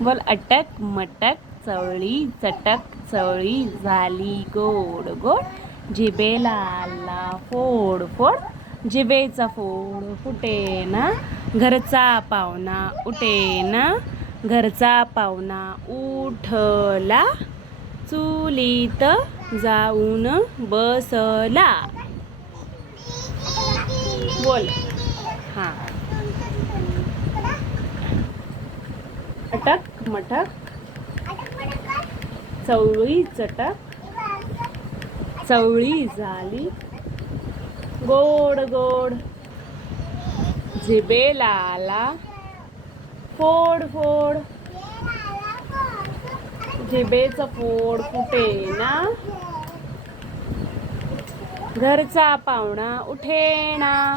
बोल अटक मटक चवळी चटक चवळी झाली गोड गोड जिभेला आला फोड फोड जिभेचा फोड फुटेना घरचा पाहुणा उठेना घरचा पाहुणा उठला चुलीत जाऊन बसला बोल हां अटक मटक चवळी चटक चवळी झाली गोड गोड जिभेला आला फोड फोड जिभेचं फोड फुटेना घरचा पाहुणा उठेना